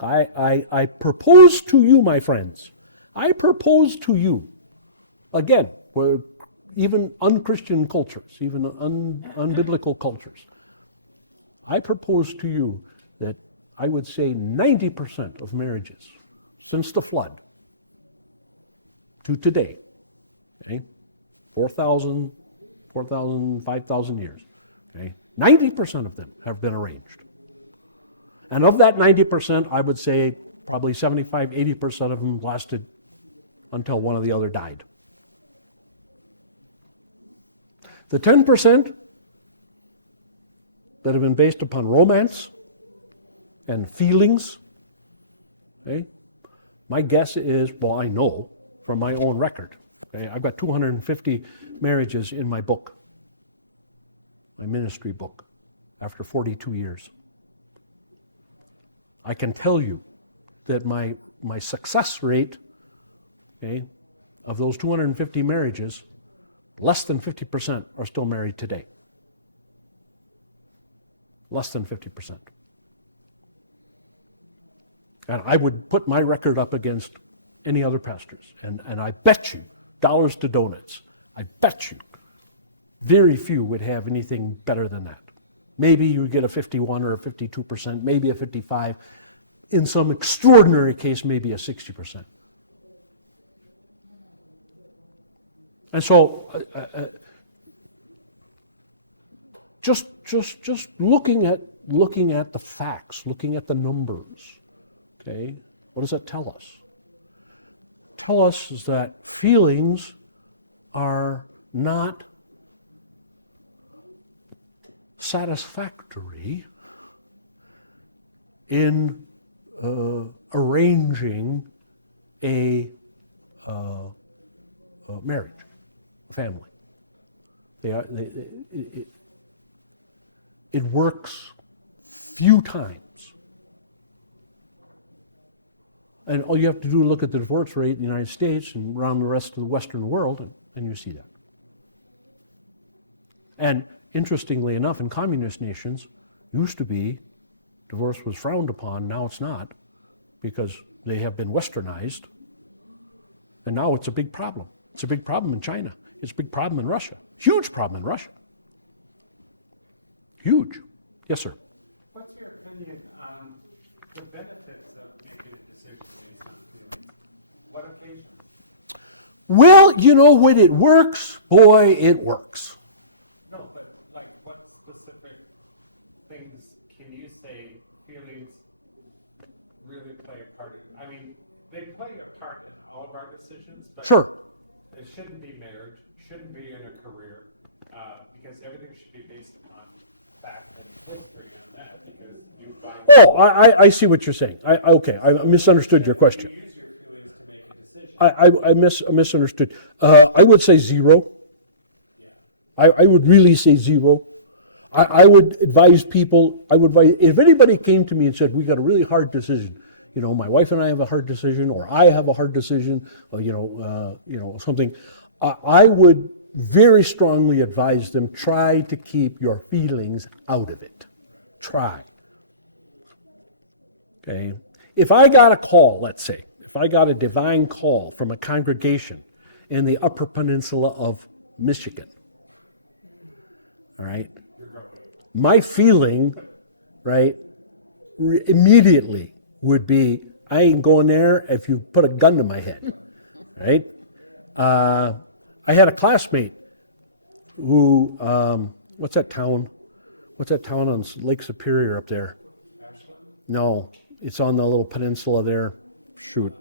I propose to you, my friends, I propose to you, again, even unchristian cultures, even unbiblical cultures, I propose to you that I would say 90% of marriages since the flood to today, okay, 4,000, 5,000 years, okay, 90% of them have been arranged. And of that 90%, I would say probably 75, 80% of them lasted until one or the other died. The 10% that have been based upon romance and feelings, okay, my guess is, well, I know from my own record, okay, I've got 250 marriages in my book, my ministry book, after 42 years. I can tell you that my success rate, okay, of those 250 marriages, less than 50% are still married today. Less than 50%. And I would put my record up against any other pastors. And I bet you, dollars to donuts, I bet you, very few would have anything better than that. Maybe you get a 51 or a 52%, maybe a 55. In some extraordinary case, maybe a 60%. And so, just looking at the facts, looking at the numbers, okay, what does that tell us? Tell us is that feelings are not satisfactory in arranging a marriage, a family. It works few times. And all you have to do is look at the divorce rate in the United States and around the rest of the Western world, and you see that. And interestingly enough, in communist nations, used to be divorce was frowned upon. Now it's not, because they have been westernized. And now it's a big problem. It's a big problem in China. It's a big problem in Russia. Huge problem in Russia. Huge. Yes, sir. What's your opinion on the benefits of making decisions when you come to what occasion? Well, you know, when it works, boy, it works. No, but like what specific things can you say feelings really play a part in? I mean, they play a part in all of our decisions, but Sure. it shouldn't be marriage, shouldn't be in a career, because everything should be based upon fact and filtering on that, because you buy. Oh, I see what you're saying. Okay, I misunderstood your question. I misunderstood. I would say zero. I would really say zero. I would advise people, if anybody came to me and said, we got a really hard decision, you know, my wife and I have a hard decision, or I have a hard decision, or, something, I would very strongly advise them, try to keep your feelings out of it. Try. Okay. If I got a call, let's say, if I got a divine call from a congregation in the Upper Peninsula of Michigan, all right, my feeling, right, immediately would be, I ain't going there if you put a gun to my head, right? I had a classmate who, what's that town? What's that town on Lake Superior up there? No, it's on the little peninsula there. Shoot.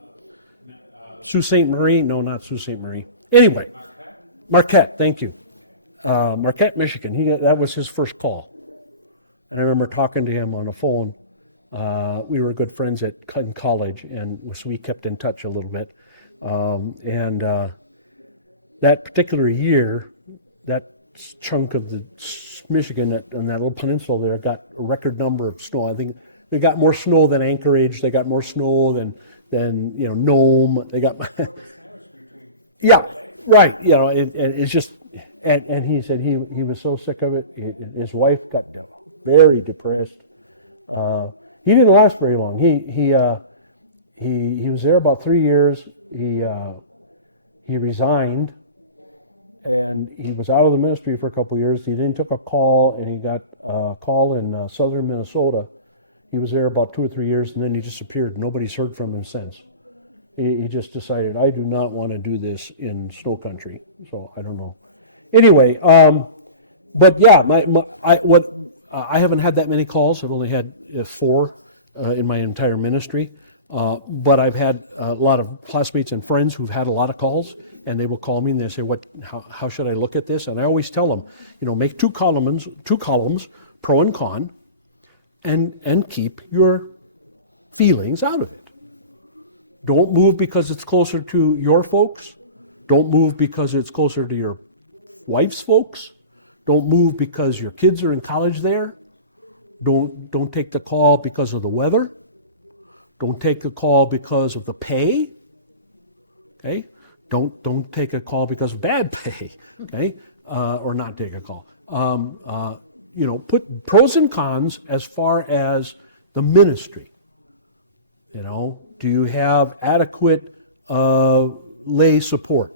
Sault Ste. Marie? No, not Sault Ste. Marie. Anyway, Marquette, thank you. Marquette, Michigan. That was his first call. And I remember talking to him on the phone. We were good friends in college, and so we kept in touch a little bit. That particular year, that chunk of the Michigan and that little peninsula there got a record number of snow. I think they got more snow than Anchorage. They got more snow than Nome. They got, yeah, right. It's just, and he said he was so sick of it. His wife got very depressed. He didn't last very long. He was there about 3 years. He resigned, and he was out of the ministry for a couple of years. He then took a call, and he got a call in southern Minnesota. He was there about 2 or 3 years, and then he disappeared. Nobody's heard from him since. He just decided, I do not want to do this in snow country. So I don't know. Anyway, but yeah, I haven't had that many calls. I've only had 4 in my entire ministry. But I've had a lot of classmates and friends who've had a lot of calls, and they will call me and they say, how should I look at this? And I always tell them, make two columns, pro and con, and keep your feelings out of it. Don't move because it's closer to your folks. Don't move because it's closer to your wife's folks. Don't move because your kids are in college there. Don't take the call because of the weather. Don't take a call because of the pay. Okay? Don't take a call because of bad pay. Okay? Or not take a call. Put pros and cons as far as the ministry. Do you have adequate lay support?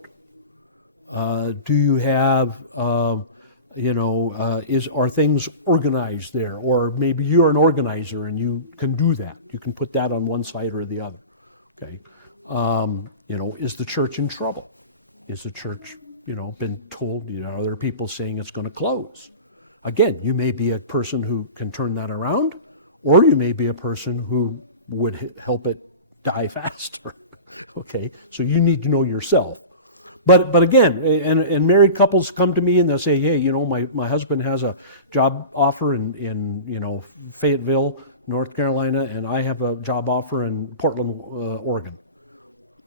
Do you have are things organized there? Or maybe you're an organizer and you can do that. You can put that on one side or the other. Okay. Is the church in trouble? Is the church, been told, are there people saying it's going to close? Again, you may be a person who can turn that around, or you may be a person who would help it die faster. Okay. So you need to know yourself. But again, and married couples come to me and they'll say, hey, my husband has a job offer in Fayetteville, North Carolina, and I have a job offer in Portland, Oregon.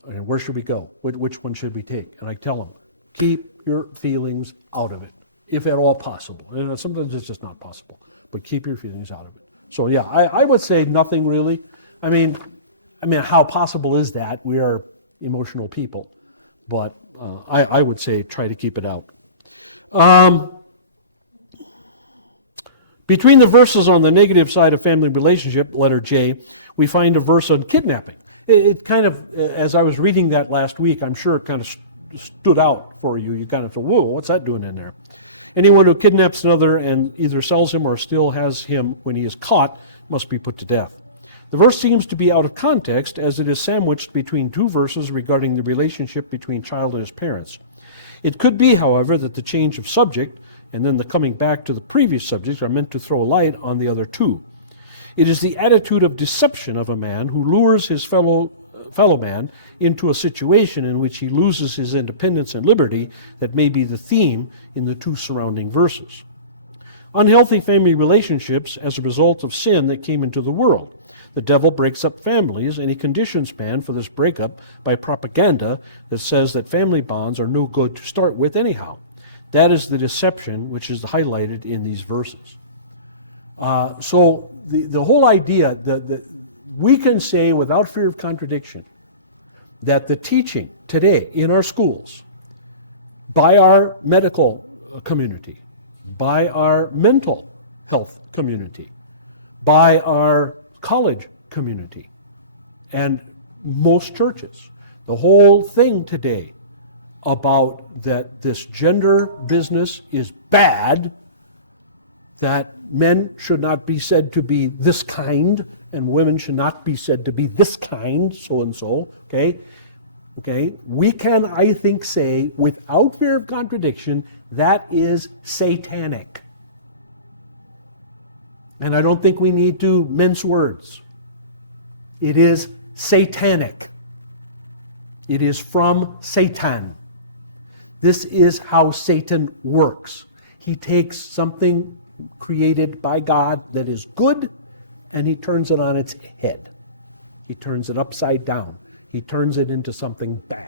And where should we go? Which one should we take? And I tell them, keep your feelings out of it, if at all possible. And sometimes it's just not possible, but keep your feelings out of it. So yeah, I would say nothing really. I mean, I mean, how possible is that? We are emotional people, but I would say try to keep it out. Between the verses on the negative side of family relationship, letter J, we find a verse on kidnapping. It kind of, as I was reading that last week, I'm sure it kind of stood out for you. You kind of thought, whoa, what's that doing in there? Anyone who kidnaps another and either sells him or still has him when he is caught must be put to death. The verse seems to be out of context as it is sandwiched between two verses regarding the relationship between child and his parents. It could be, however, that the change of subject and then the coming back to the previous subject are meant to throw light on the other two. It is the attitude of deception of a man who lures his fellow man into a situation in which he loses his independence and liberty that may be the theme in the two surrounding verses. Unhealthy family relationships as a result of sin that came into the world. The devil breaks up families, and he conditions man for this breakup by propaganda that says that family bonds are no good to start with anyhow. That is the deception which is highlighted in these verses. So the whole idea that we can say without fear of contradiction that the teaching today in our schools, by our medical community, by our mental health community, by our college community, and most churches, the whole thing today about that this gender business is bad, that men should not be said to be this kind, and women should not be said to be this kind, so and so, okay? We can, I think, say without fear of contradiction, that is satanic. And I don't think we need to mince words. It is satanic. It is from Satan. This is how Satan works. He takes something created by God that is good, and he turns it on its head. He turns it upside down. He turns it into something bad.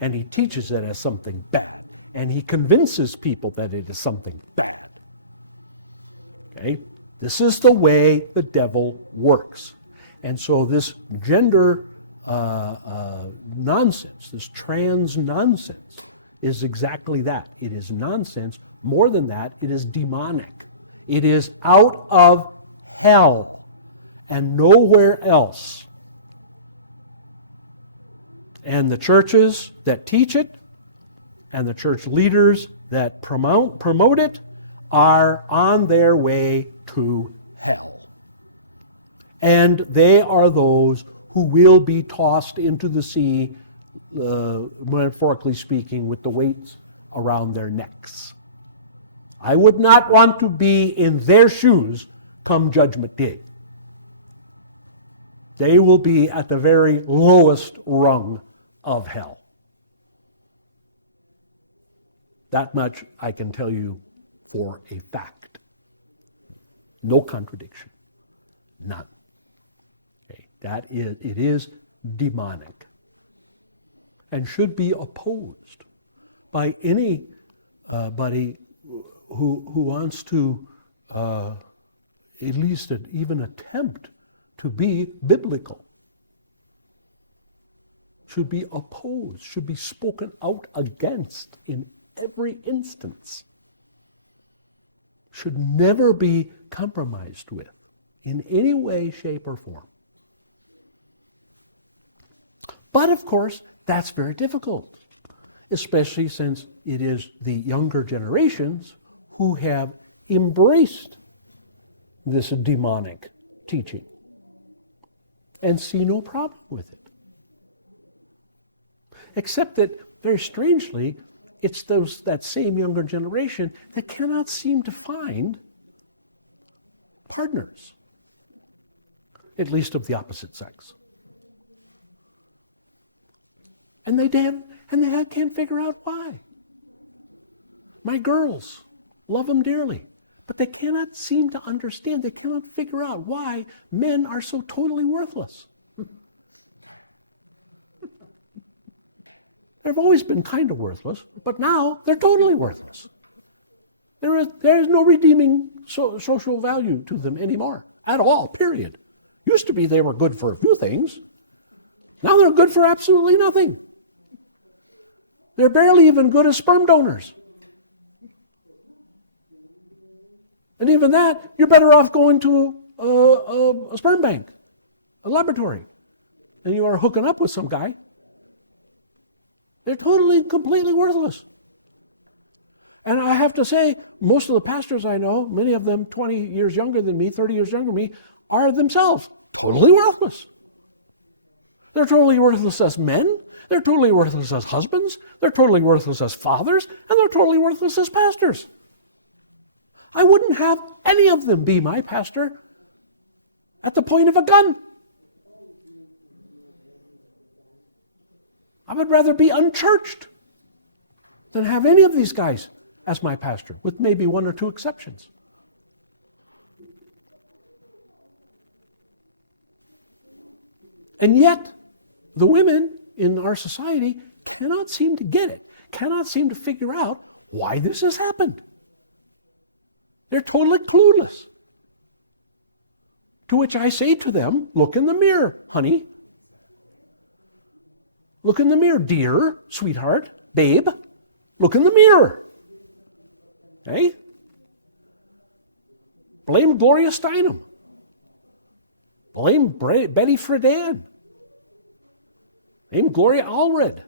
And he teaches it as something bad. And he convinces people that it is something bad. Okay? This is the way the devil works. And so this gender nonsense, this trans nonsense, is exactly that. It is nonsense. More than that, it is demonic. It is out of hell and nowhere else. And the churches that teach it and the church leaders that promote it are on their way to hell. And they are those who will be tossed into the sea, metaphorically speaking, with the weights around their necks. I would not want to be in their shoes come Judgment Day. They will be at the very lowest rung of hell. That much I can tell you for a fact. No contradiction. None. Okay. It is demonic and should be opposed by anybody who wants to at least even attempt to be biblical. Should be opposed, should be spoken out against in every instance. Should never be compromised with in any way, shape, or form. But of course, that's very difficult, especially since it is the younger generations who have embraced this demonic teaching and see no problem with it. Except that, very strangely, it's that same younger generation that cannot seem to find partners, at least of the opposite sex. And they can't figure out why. My girls love them dearly, but they cannot seem to understand, they cannot figure out why men are so totally worthless. They've always been kind of worthless, but now they're totally worthless. There is no redeeming social value to them anymore, at all, period. Used to be they were good for a few things. Now they're good for absolutely nothing. They're barely even good as sperm donors. And even that, you're better off going to a sperm bank, a laboratory, and you are hooking up with some guy. They're totally, completely worthless. And I have to say, most of the pastors I know, many of them 20 years younger than me, 30 years younger than me, are themselves totally worthless. They're totally worthless as men. They're totally worthless as husbands. They're totally worthless as fathers. And they're totally worthless as pastors. I wouldn't have any of them be my pastor at the point of a gun. I would rather be unchurched than have any of these guys as my pastor, with maybe one or two exceptions. And yet, the women in our society cannot seem to get it, cannot seem to figure out why this has happened. They're totally clueless. To which I say to them, look in the mirror, honey. Look in the mirror, dear, sweetheart, babe. Look in the mirror. Okay? Blame Gloria Steinem. Blame Betty Friedan. Blame Gloria Allred.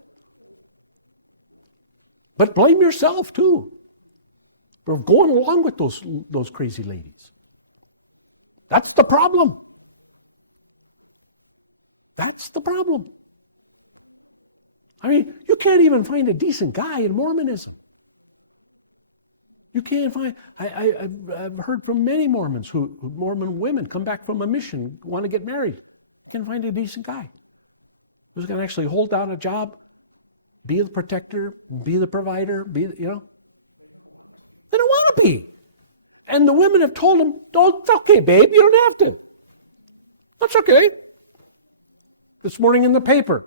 But blame yourself too for going along with those crazy ladies. That's the problem. That's the problem. I mean, you can't even find a decent guy in Mormonism. You can't find, I've heard from many Mormons Mormon women come back from a mission, want to get married. You can't find a decent guy who's going to actually hold down a job, be the protector, be the provider, They don't want to be. And the women have told them, "Oh, it's okay, babe, you don't have to. That's okay." This morning in the paper,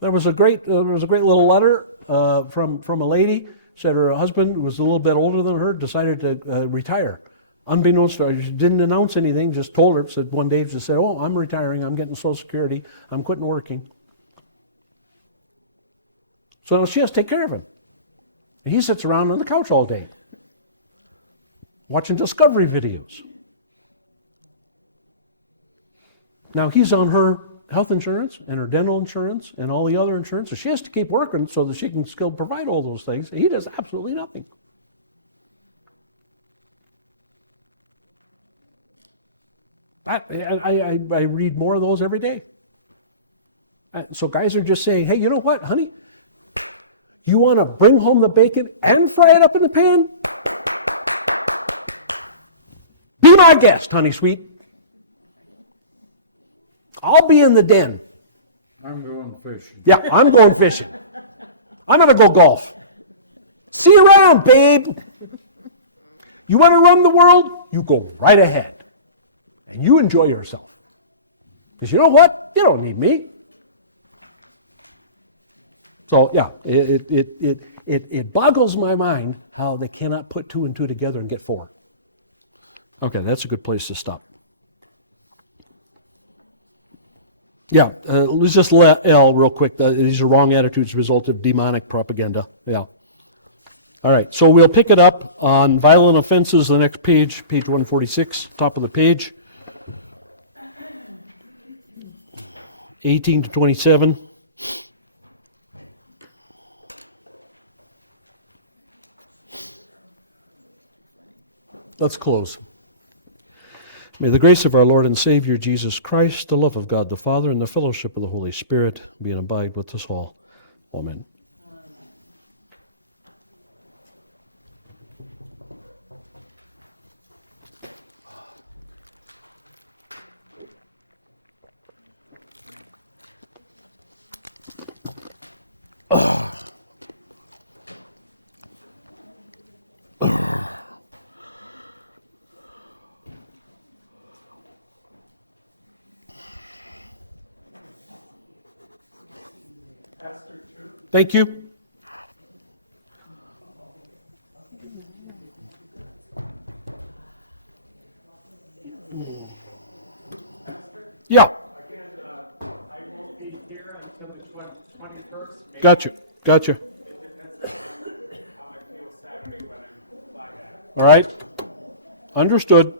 there was a great little letter from a lady. Said her husband was a little bit older than her, decided to retire. Unbeknownst to her, she didn't announce anything, just told her. Said one day, just said, "Oh, I'm retiring. I'm getting Social Security. I'm quitting working." So now she has to take care of him. And he sits around on the couch all day, watching Discovery videos. Now he's on her health insurance and her dental insurance and all the other insurance. So she has to keep working so that she can still provide all those things. He does absolutely nothing. I read more of those every day. So guys are just saying, "Hey, you know what, honey? You want to bring home the bacon and fry it up in the pan? Be my guest, honey sweet. I'll be in the den. I'm going fishing. Yeah, I'm going fishing. I'm going to go golf. See you around, babe. You want to run the world? You go right ahead. And you enjoy yourself. Because you know what? You don't need me. So, yeah, it boggles my mind how they cannot put two and two together and get four. Okay, that's a good place to stop. Yeah, let's just let L real quick. These are wrong attitudes, result of demonic propaganda. Yeah. All right, so we'll pick it up on violent offenses, the next page, page 146, top of the page. 18 to 27. Let's close. May the grace of our Lord and Savior Jesus Christ, the love of God the Father, and the fellowship of the Holy Spirit be and abide with us all. Amen. Thank you. Yeah, Be here until the 21st. gotcha. All right, understood.